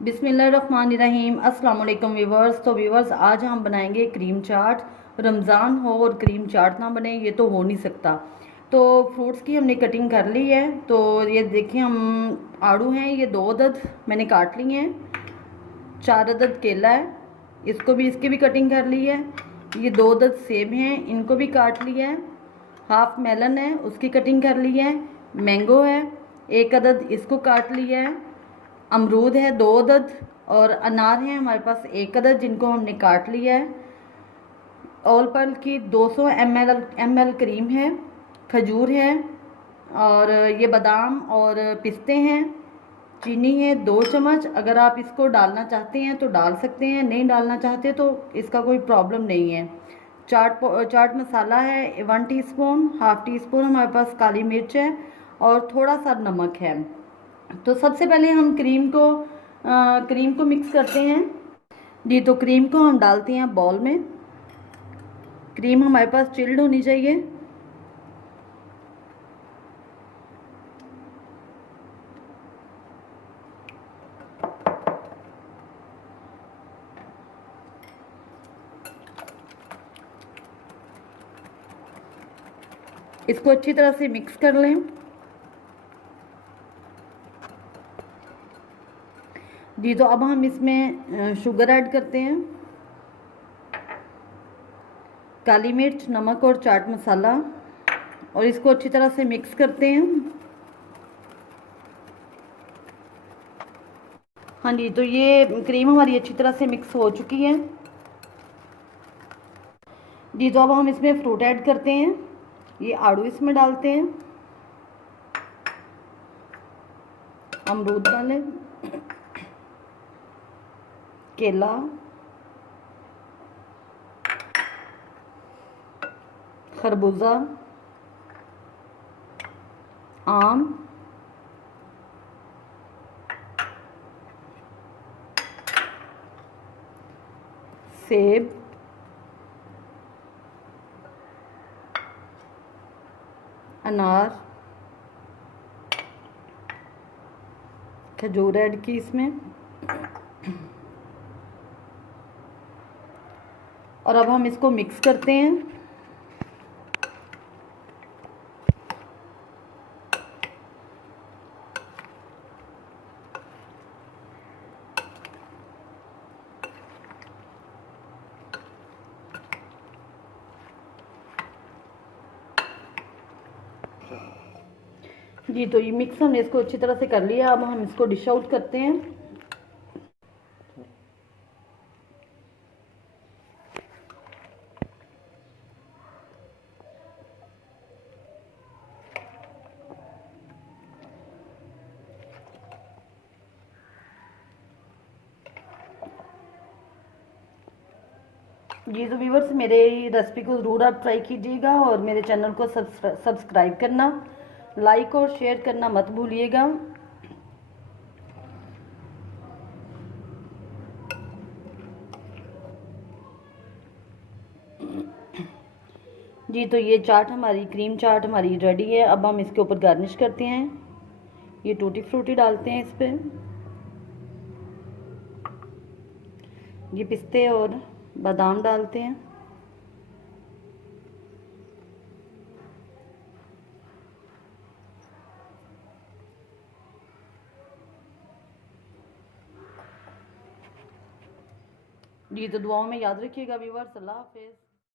बिस्मिल्लाहिर्रहमानिर्रहीम। अस्सलाम वालेकुम व्यूवर्स। तो व्यूवर्स, आज हम बनाएंगे क्रीम चाट। रमज़ान हो और क्रीम चाट ना बने, ये तो हो नहीं सकता। तो फ्रूट्स की हमने कटिंग कर ली है। तो ये देखिए, हम आड़ू हैं, ये 2 अदद मैंने काट लिए हैं। 4 अदद केला है, इसकी भी कटिंग कर ली है। ये 2 अदद सेब हैं, इनको भी काट लिया है। हाफ मेलन है, उसकी कटिंग कर ली है। मैंगो है, 1 अदद, इसको काट लिया है। अमरूद है 2 अदद, और अनार है हमारे पास 1 अदद, जिनको हमने काट लिया है। ऑल पर्ल की 200 ml क्रीम है। खजूर है, और ये बादाम और पिस्ते हैं। चीनी है 2 चम्मच। अगर आप इसको डालना चाहते हैं तो डाल सकते हैं, नहीं डालना चाहते तो इसका कोई प्रॉब्लम नहीं है। चाट मसाला है 1 टीस्पून। हाफ टी स्पून हमारे पास काली मिर्च है, और थोड़ा सा नमक है। तो सबसे पहले हम क्रीम को मिक्स करते हैं जी। तो क्रीम को हम डालते हैं बाउल में। क्रीम हमारे पास चिल्ड होनी चाहिए। इसको अच्छी तरह से मिक्स कर लें जी। तो अब हम इसमें शुगर ऐड करते हैं, काली मिर्च, नमक और चाट मसाला, और इसको अच्छी तरह से मिक्स करते हैं। हाँ जी, तो ये क्रीम हमारी अच्छी तरह से मिक्स हो चुकी है जी। तो अब हम इसमें फ्रूट ऐड करते हैं। ये आड़ू इसमें डालते हैं, अमरूद डालें, केला, खरबूजा, आम, सेब, अनार, खजूर ऐड की इसमें। और अब हम इसको मिक्स करते हैं जी। तो ये मिक्स हमने इसको अच्छी तरह से कर लिया। अब हम इसको डिश आउट करते हैं जी। तो व्यूवर्स, मेरे रेसिपी को ज़रूर आप ट्राई कीजिएगा, और मेरे चैनल को सब्सक्राइब करना, लाइक और शेयर करना मत भूलिएगा जी। तो ये चाट हमारी, क्रीम चाट हमारी रेडी है। अब हम इसके ऊपर गार्निश करते हैं। ये टूटी फ्रूटी डालते हैं इस पर, ये पिस्ते और बादाम डालते हैं। जी। तो दुआओं में याद रखिएगा व्यूवर्स। अल्लाह हाफिज़।